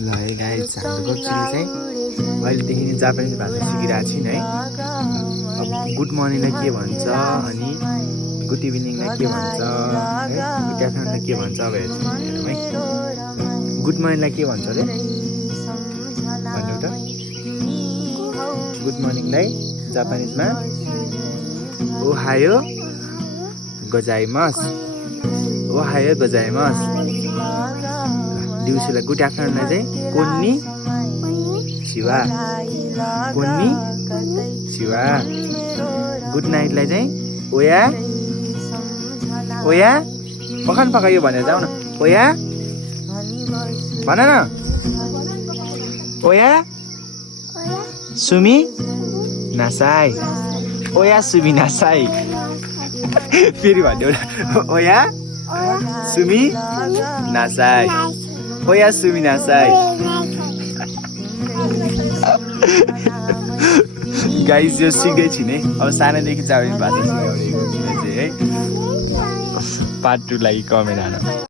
ल है गाइस हाम्रो बच्चीले चाहिँ अहिलेदेखि नै जापानिज भाषा सिकिरहेको छिन् है। अब गुड मर्निङलाई के भन्छ अनि गुड इभिनिङलाई के भन्छ है, गुड आफ्टरनुनलाई के भन्छ अब हेरौँ है। गुड मर्निङलाई के भन्छ अरे भन्नु त? गुड मर्निङलाई जापानिजमा ओहायो गोजाइमासु। ओहायो गोजाइमासु। दिउँसोलाई गुड आफ्टरनुनलाई चाहिँ कोन्नी शिवा। कोन्नी शिवा। गुड नाइटलाई चाहिँ ओया ओया पखान पकायो भनेर जाऊ न। ओया भन न। ओया सुमी नासाई। ओया सुमी नासाई। फेरि भन्यो ओया सुमी नासाई। ओया सुमी नासाई। गाइस यो सिक्दैछु नि अब सानैदेखि जापानिज भाषा सिकाउने है। पार्ट 2 लागि कमेन्ट हाल्नु।